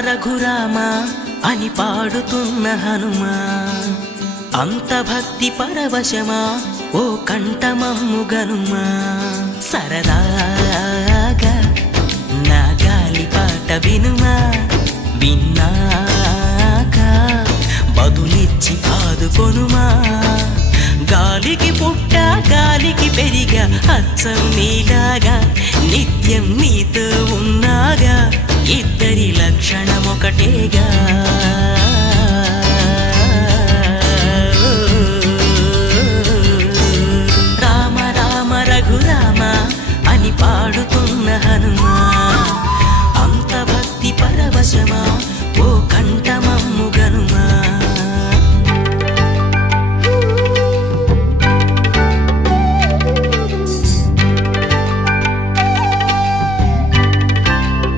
రఘురామ అని పాడుతున్న హనుమా అంత భక్తి పరవశమా ఓ కంఠమమ్ము గనుమా సరదాగా నా గాలి పాట వినుమా విన్నాక బదులిచ్చి ఆదుకొనుమా గాలికి పుట్ట గాలికి పెరిగా అచ్చం నీలాగా నిత్యం నీతో ఉన్నాగా ఇద్దరి లక్షణం ఒకటేగా